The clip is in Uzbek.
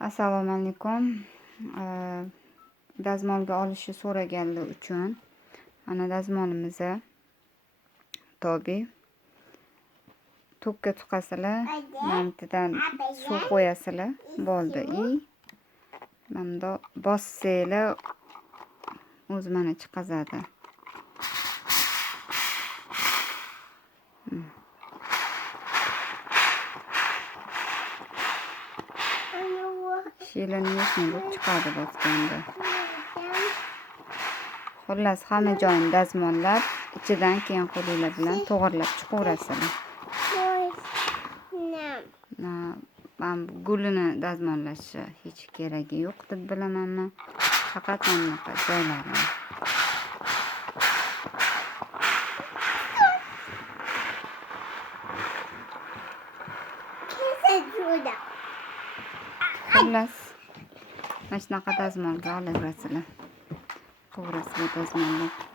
Assalomu alaykum. Dazmolga olishni so'raganlar uchun mana dazmolimizni tobi to'kka tuqasizlar, mantidan suv qo'yasizlar, bo'ldi. Mana bossanglar o'zi mana chiqazadi. Shilinishni bo'lib chiqadi bosganda. Xullas, hamma joyini dazmollab, ichidan keyin qo'linglar bilan to'g'irlab chiqaverasizlar. Men gulini dazmollashni hech keragi yo'q deb bilaman. Faqat mana bunaqa joylarini. Xullas, mana shunaqa dazmolga olaverasizlar. To'g'rasida dazmollab.